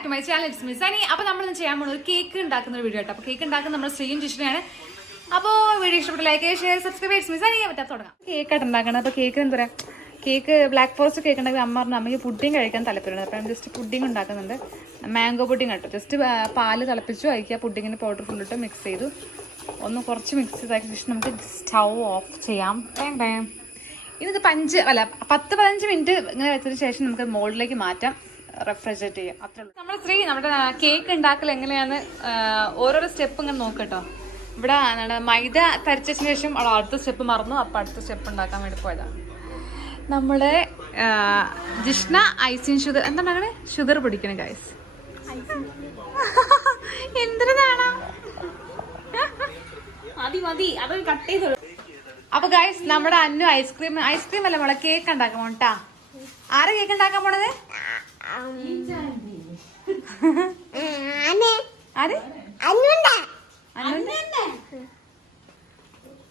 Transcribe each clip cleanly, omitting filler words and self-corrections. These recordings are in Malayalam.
Back to my channel. It's me Sani. അപ്പോൾ നമ്മൾ ചെയ്യാൻ പോകുന്ന ഒരു കേക്ക് ഉണ്ടാക്കുന്ന ഒരു വീഡിയോ കേട്ടോ. അപ്പോൾ കേക്ക് ഉണ്ടാക്കുന്ന നമ്മൾ ശ്രീയും ജിഷ്ണയാണ്. അപ്പോൾ വീഡിയോ ഇഷ്ടപ്പെട്ട like share subscribe. It's me സനി. പറ്റാത്ത തുടങ്ങാം. കേക്കായിട്ട് ഉണ്ടാക്കണം. അപ്പോൾ കേക്ക് എന്താ പറയുക, കേക്ക് ബ്ലാക്ക് ഫോറസ്റ്റ് കേക്ക് ഉണ്ടെങ്കിൽ അമ്മ പറഞ്ഞു അമ്മയ്ക്ക് പുഡിങ് കഴിക്കാൻ താല്പര്യമുണ്ട്. അപ്പോൾ ജസ്റ്റ് പുഡിങ് ഉണ്ടാക്കുന്നുണ്ട്. മാംഗോ പുഡിങ് കേട്ടോ. ജസ്റ്റ് പാല് തിളപ്പിച്ചു അതിലേക്ക് ആ പുഡിങ്ങിന് പൗഡർ ഫുള്ളിട്ട് മിക്സ് ചെയ്തു. ഒന്ന് കുറച്ച് മിക്സ് ചെയ്താക്കി ശേഷം നമുക്ക് സ്റ്റൗ ഓഫ് ചെയ്യാം. ഇതൊക്കെ 10-15 മിനിറ്റ് ഇങ്ങനെ വെച്ചതിന് ശേഷം നമുക്ക് മോൾഡിലേക്ക് മാറ്റാം, റെഫ്രിജറേറ്റ് ചെയ്യാം. അത്രേ ഉള്ളൂ. നമ്മുടെ കേക്ക് ഉണ്ടാക്കൽ എങ്ങനെയാണ് ഓരോരോ സ്റ്റെപ്പ് ഇങ്ങനെ നോക്കട്ടോ. ഇവിടെ മൈദ തരിച്ചതിന് ശേഷം അവൾ അടുത്ത സ്റ്റെപ്പ് മറന്നു. അപ്പം അടുത്ത സ്റ്റെപ്പ് ഉണ്ടാക്കാൻ വേണ്ടി പോയതാണ്. നമ്മുടെ ജിഷ്ണ ഐസിങ് ഷുഗർ എന്താണ് ഷുഗർ പിടിക്കണം ഗൈസ്. എന്തിനാണ് അപ്പൊ ഗൈസ് നമ്മുടെ അന്നു ഐസ്ക്രീം അല്ല മോളെ കേക്ക് ഉണ്ടാക്കാൻ പോണട്ടാ. ആരാ കേക്ക് ഉണ്ടാക്കാൻ പോണത്?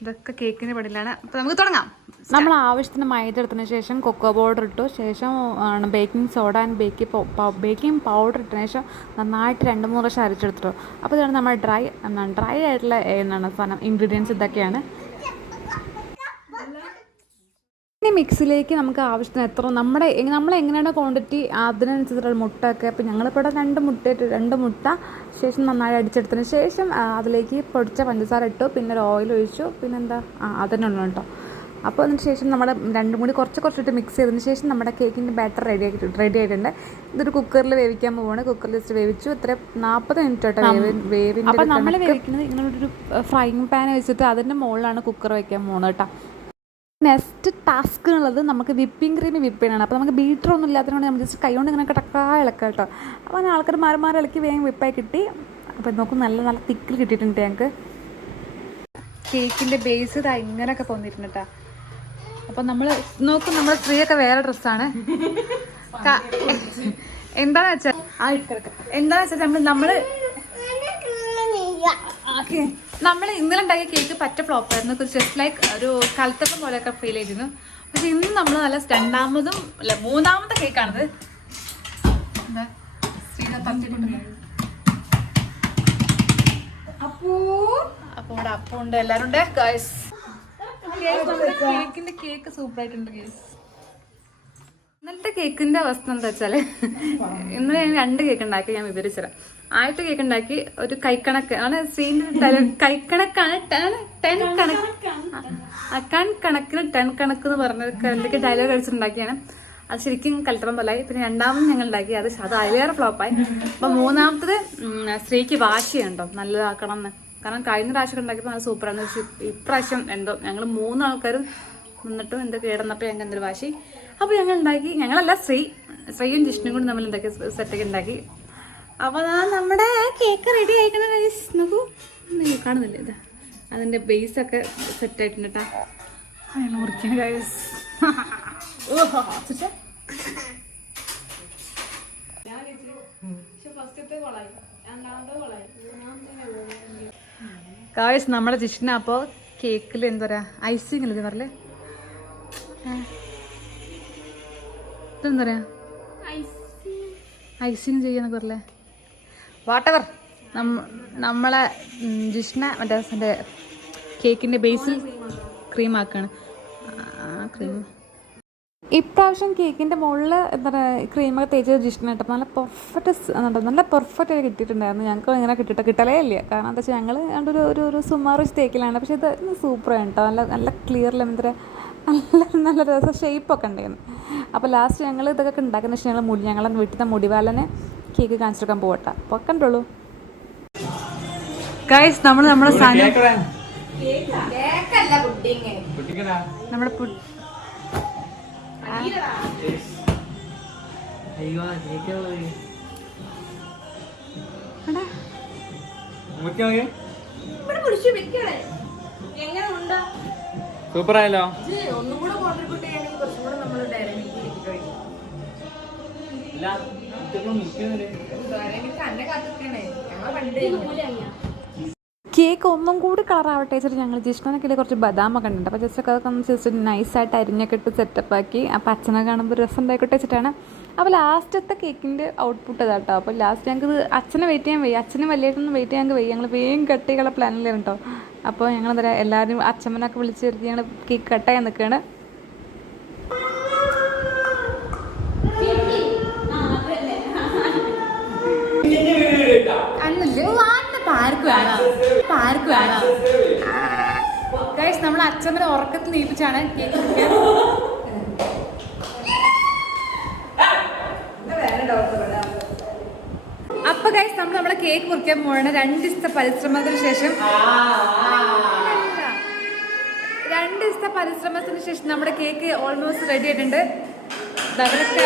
ഇതൊക്കെ കേക്കിന്റെ പടിയിലാണ്. അപ്പൊ നമുക്ക് തുടങ്ങാം. നമ്മൾ ആവശ്യത്തിന് മൈദ എടുത്തതിന് ശേഷം കൊക്കോ പൗഡർ ഇട്ടു. ശേഷം baking soda and baking powder ഇട്ടതിന് ശേഷം നന്നായിട്ട് 2-3 പ്രാവശ്യം അരച്ചെടുത്തിട്ടു. അപ്പോൾ ഇതാണ് നമ്മൾ ഡ്രൈ ആയിട്ടുള്ള സാധനം ഇൻഗ്രീഡിയൻസ് ഇതൊക്കെയാണ്. ഇനി മിക്സിലേക്ക് നമുക്ക് ആവശ്യത്തിന് എത്ര നമ്മളെങ്ങനെയാണ് ക്വാണ്ടിറ്റി അതിനനുസരിച്ചുള്ള മുട്ടയൊക്കെ. അപ്പോൾ ഞങ്ങളിപ്പോൾ ഇവിടെ 2 മുട്ട ശേഷം നന്നായി അടിച്ചെടുത്തതിന് ശേഷം അതിലേക്ക് പൊടിച്ച പഞ്ചസാര ഇട്ടു. പിന്നെ ഒരു ഓയിൽ ഒഴിച്ചു. പിന്നെന്താ അതിനുള്ള കേട്ടോ. അപ്പോൾ അതിന് ശേഷം നമ്മൾ രണ്ടും കൂടി കുറച്ചിട്ട് മിക്സ് ചെയ്തതിന് ശേഷം നമ്മുടെ കേക്കിൻ്റെ ബാറ്റർ റെഡി ആയിട്ടുണ്ട്. ഇതൊരു കുക്കറിൽ വേവിക്കാൻ പോവുകയാണ്. കുക്കറിൽ ജസ്റ്റ് വേവിച്ചു. ഇത്ര 40 മിനിറ്റ് കേട്ടോ വേവിൻ്റെ. അപ്പോൾ നമ്മൾ വേവിക്കുന്നത് ഇങ്ങനൊരു ഫ്രൈങ് പാൻ വെച്ചിട്ട് അതിൻ്റെ മുകളിലാണ് കുക്കർ വയ്ക്കാൻ പോകുന്നത് കേട്ടോ. നെക്സ്റ്റ് ടാസ്ക് ഉള്ളത് നമുക്ക് വിപ്പിംഗ് ക്രീം വിപ്പ് ചെയ്യണം. അപ്പോൾ നമുക്ക് ബീറ്റർ ഒന്നും ഇല്ലാത്തതുകൊണ്ട് നമ്മൾ ജസ്റ്റ് കൈകൊണ്ട് ഇങ്ങനെ ഇളക്കാം കേട്ടോ. അപ്പോൾ അങ്ങനെ ആൾക്കാർ മാറി ഇളക്കി വേഗം വിപ്പായി കിട്ടി. അപ്പോൾ നോക്കും നല്ല തിക്കിൽ കിട്ടിയിട്ടുണ്ട് ഞങ്ങൾക്ക്. കേക്കിൻ്റെ ബേസ് ഇതാ ഇങ്ങനെയൊക്കെ പോന്നിട്ടുണ്ട് കേട്ടോ. അപ്പോൾ നമ്മൾ നോക്കും നമ്മുടെ സ്ത്രീയൊക്കെ വേറെ ഡ്രസ്സാണ്. എന്താണെന്ന് വെച്ചാൽ നമ്മൾ ഇന്നലെ ഉണ്ടാക്കിയ കേക്ക് പറ്റ ഫ്ലോപ്പായിരുന്നു. ജസ്റ്റ് ലൈക്ക് ഒരു കൽത്തപ്പം പോലെയൊക്കെ ഫീൽ ചെയ്തിരുന്നു. പക്ഷെ ഇന്ന് നമ്മൾ നല്ല മൂന്നാമത്തെ കേക്കാണിത്. അപ്പോൾ ഇവിടെ അപ്പുണ്ട്, എല്ലാവരും ഉണ്ട് ഗൈസ്. കേക്കിന്റെ കേക്ക് സൂപ്പർ ആയിട്ടുണ്ട് ഗൈസ്. ഇന്നലത്തെ കേക്കിന്റെ അവസ്ഥ എന്താ വെച്ചാല്, ഇന്നലെ ഞാൻ 2 കേക്ക് ഉണ്ടാക്കി. ഞാൻ വിവരിച്ചുതരാം. ആദ്യത്തെ കേക്ക് ഉണ്ടാക്കി ഒരു കൈക്കണക്ക് ആണ്. കൈക്കണക്കാണ് 10 കണക്ക് എന്ന് പറഞ്ഞത് എന്തൊക്കെ ഡയലോഗ് അടിച്ചിട്ടുണ്ടാക്കിയാണ്. അത് ശരിക്കും കൽത്തപ്പം പോലായി. പിന്നെ രണ്ടാമത് ഞങ്ങൾ ഉണ്ടാക്കി. അത് അതിലേറെ ഫ്ലോപ്പായി. അപ്പൊ മൂന്നാമത്തത് സ്ത്രീക്ക് വാശിയുണ്ടോ നല്ലതാക്കണം എന്ന്. കാരണം കഴിഞ്ഞ പ്രാവശ്യം ഉണ്ടാക്കിയപ്പോൾ നല്ല സൂപ്പറാണ്. ഇപ്രാവശ്യം എന്തോ ഞങ്ങൾ 3 ആൾക്കാരും നിന്നിട്ടും എന്തോ കേടന്നപ്പോൾ ഞങ്ങൾക്ക് എന്തൊരു വാശി. അപ്പോൾ ഞങ്ങൾ ഉണ്ടാക്കി. ഞങ്ങളല്ല ശ്രീയും ജിഷ്ണും കൂടി നമ്മൾ എന്തൊക്കെ സെറ്റൊക്കെ ഉണ്ടാക്കി. അപ്പോൾ നമ്മുടെ കേക്ക് റെഡി ആയിക്കണ ഗൈസ്. നോക്കൂ, കാണുന്നില്ല ഇത് അതിൻ്റെ ബേസൊക്കെ സെറ്റ് ആയിട്ടുണ്ട് കേട്ടോ. ഞങ്ങൾ മുറിക്കണം ഗൈസ്. ഗൈസ് നമ്മുടെ ജിഷ്ണ അപ്പോൾ കേക്കിൽ എന്താ പറയുക ഐസിങ് അല്ലേ പറഞ്ഞേ, ഇതെന്താ പറയാ ഐസിങ് ചെയ്യാന്നൊക്കെ പറയല്ലേ, വാട്ടെവർ. നമ്മളെ ജിഷ്ണ മറ്റേ കേക്കിൻ്റെ ബേസിൽ ക്രീം ആക്കാണ്. ഇപ്രാവശ്യം കേക്കിൻ്റെ മുകളിൽ എന്താ പറയുക ക്രീമൊക്കെ തേച്ചത് ജിഷ്ണ കേട്ടോ. നല്ല പെർഫെക്റ്റ് ആയിട്ട് കിട്ടിയിട്ടുണ്ടായിരുന്നു. ഞങ്ങൾക്ക് ഇങ്ങനെ കിട്ടലേ ഇല്ല. കാരണം എന്താ വെച്ചാൽ ഞങ്ങൾ ഒരു സുമാർ വെച്ച് തേക്കിലാണ്. പക്ഷേ ഇത് സൂപ്പറാണ് കേട്ടോ. നല്ല ക്ലിയറിൽ എന്താ നല്ല രസം ഷേപ്പൊക്കെ ഉണ്ടായിരുന്നു. അപ്പോൾ ലാസ്റ്റ് ഞങ്ങൾ ഇതൊക്കെ ഉണ്ടാക്കുന്ന വെച്ചാൽ ഞങ്ങളെ വീട്ടിലത്തെ മുടിവാലനെ കേക്ക് കാണിച്ചെടുക്കാൻ പോകട്ടെ. അപ്പോൾ കണ്ടോളൂ ഗൈസ്. നമ്മുടെ സൂപ്പറായല്ലോ. കേക്ക് ഒന്നും കൂടി കളറാവട്ടെ വെച്ചിട്ട് ഞങ്ങൾ ജിഷ്ണനൊക്കെ കുറച്ച് ബദാമൊക്കെ ഉണ്ട്. അപ്പോൾ ജസ്റ്റ് ഒക്കെ അതൊക്കെ ഒന്ന് ജസ്റ്റ് നൈസായിട്ട് അരിഞ്ഞൊക്കെ ഇട്ട് സെറ്റപ്പാക്കി. അപ്പോൾ അച്ഛനെ കാണുമ്പോൾ രസം ഉണ്ടായിക്കോട്ടെ വെച്ചിട്ടാണ്. അപ്പോൾ ലാസ്റ്റത്തെ കേക്കിൻ്റെ ഔട്ട്പുട്ട് അതാട്ടോ. അപ്പോൾ ലാസ്റ്റ് ഞങ്ങൾക്ക് അച്ഛനെ വെയിറ്റ് ചെയ്യാൻ വയ്യ, അച്ഛനും വലിയേട്ടൊന്നും വെയിറ്റ് ചെയ്യാൻ വയ്യ. ഞങ്ങൾ വേഗം കട്ട് ചെയ്യാനുള്ള പ്ലാനിലാണ് കേട്ടോ. അപ്പോൾ ഞങ്ങൾ എന്താ പറയുക, എല്ലാവരും അച്ഛമ്മനൊക്കെ വിളിച്ച് വരുത്തി ഞങ്ങൾ കേക്ക് കട്ട് ചെയ്യാൻ നിൽക്കുകയാണ്. ഗൈസ് നമ്മൾ അച്ഛമ്മനെ ഉറക്കത്തിൽ നീപ്പിച്ചാണ് കേക്ക് മുറിക്കാൻ. അപ്പൊ ഗൈസ് നമ്മൾ നമ്മളെ കേക്ക് മുറിക്കാൻ പോവാണ്. 2 ദിവസത്തെ പരിശ്രമത്തിന് ശേഷം നമ്മുടെ കേക്ക് ഓൾമോസ്റ്റ് റെഡി ആയിട്ടുണ്ട്. അവരൊക്കെ